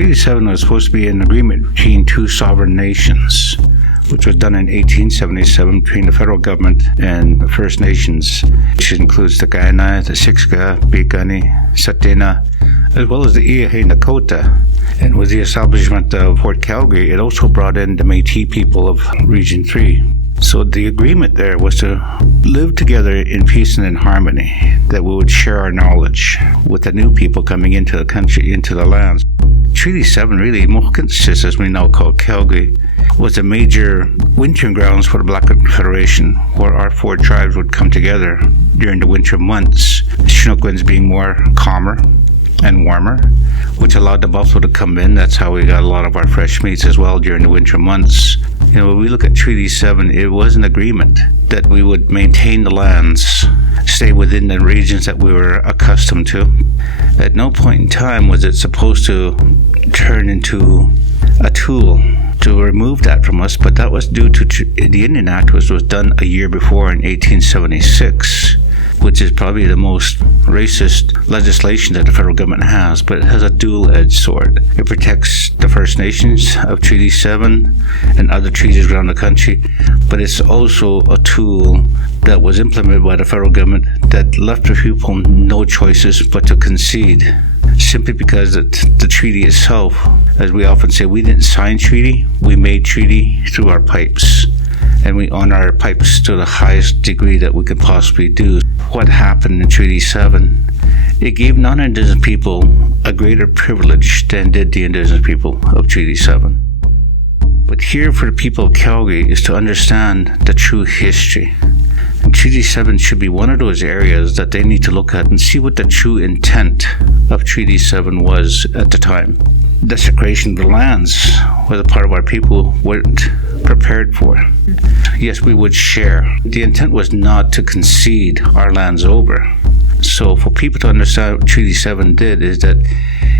Treaty 7 was supposed to be an agreement between two sovereign nations, which was done in 1877 between the federal government and the First Nations, which includes the Kainai, the Siksika, Piikani, Tsuut'ina, as well as the I'ihei Nakota. And with the establishment of Fort Calgary, it also brought in the Métis people of Region 3. So the agreement there was to live together in peace and in harmony, that we would share our knowledge with the new people coming into the country, into the lands. Treaty 7, really, Mohkinstsis, as we now call Calgary, was a major wintering grounds for the Blackfoot Federation, where our four tribes would come together during the winter months, Chinookwians being more calmer and warmer, which allowed the buffalo to come in. That's how we got a lot of our fresh meats as well during the winter months. When we look at Treaty 7, it was an agreement that we would maintain the lands, stay within the regions that we were accustomed to. At no point in time was it supposed to turn into a tool to remove that from us, but that was due to the Indian Act, which was done a year before in 1876. Which is probably the most racist legislation that the federal government has, but it has a dual-edged sword. It protects the First Nations of Treaty 7 and other treaties around the country, but it's also a tool that was implemented by the federal government that left the people no choices but to concede, simply because the treaty itself, as we often say, we didn't sign treaty, we made treaty through our pipes. And we honor our pipes to the highest degree that we could possibly do. What happened in Treaty 7, it gave non-Indigenous people a greater privilege than did the Indigenous people of Treaty 7. But here for the people of Calgary is to understand the true history. And Treaty 7 should be one of those areas that they need to look at and see what the true intent of Treaty 7 was at the time. Desecration of the lands was a part of our people weren't prepared for. Yes, we would share. The intent was not to concede our lands over. So for people to understand what Treaty 7 did is that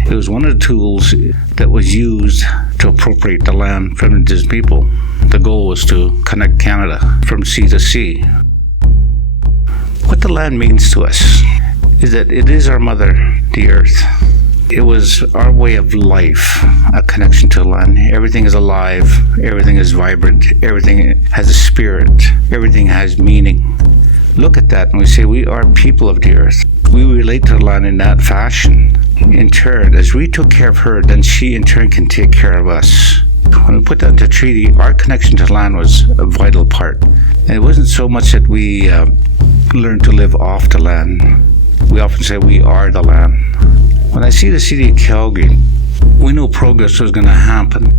it was one of the tools that was used to appropriate the land from Indigenous people. The goal was to connect Canada from sea to sea. What the land means to us is that it is our mother, the earth. It was our way of life, a connection to the land. Everything is alive, everything is vibrant, everything has a spirit, everything has meaning. Look at that and we say we are people of the earth. We relate to the land in that fashion. In turn, as we took care of her, then she in turn can take care of us. When we put that into treaty, our connection to the land was a vital part. And it wasn't so much that we learned to live off the land. We often say we are the land. When I see the city of Calgary, we know progress was going to happen.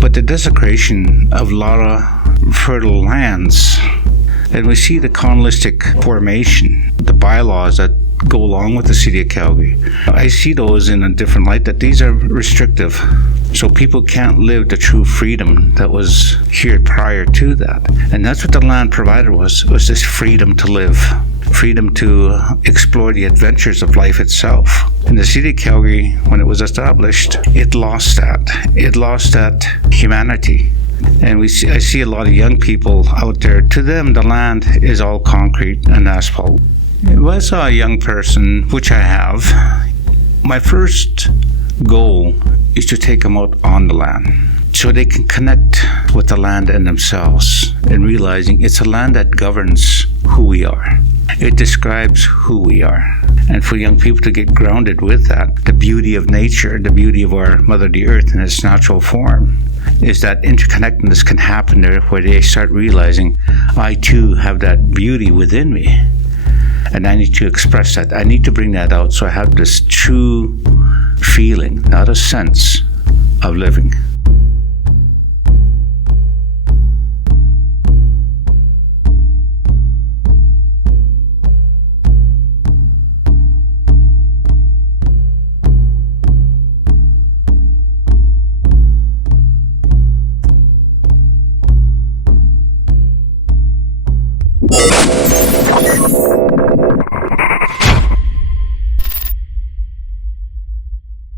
But the desecration of a lot of fertile lands, and we see the colonialistic formation, the bylaws that go along with the city of Calgary. I see those in a different light, that these are restrictive. So people can't live the true freedom that was here prior to that. And that's what the land provided was this freedom to live. Freedom to explore the adventures of life itself. In the city of Calgary, when it was established, it lost that. It lost that humanity. And I see a lot of young people out there. To them, the land is all concrete and asphalt. If I saw a young person, which I have, my first goal is to take them out on the land so they can connect with the land and themselves, and realizing it's a land that governs who we are. It describes who we are. And for young people to get grounded with that, the beauty of nature, the beauty of our Mother the Earth in its natural form, is that interconnectedness can happen there, where they start realizing, I too have that beauty within me. And I need to express that. I need to bring that out so I have this true feeling, not a sense of living.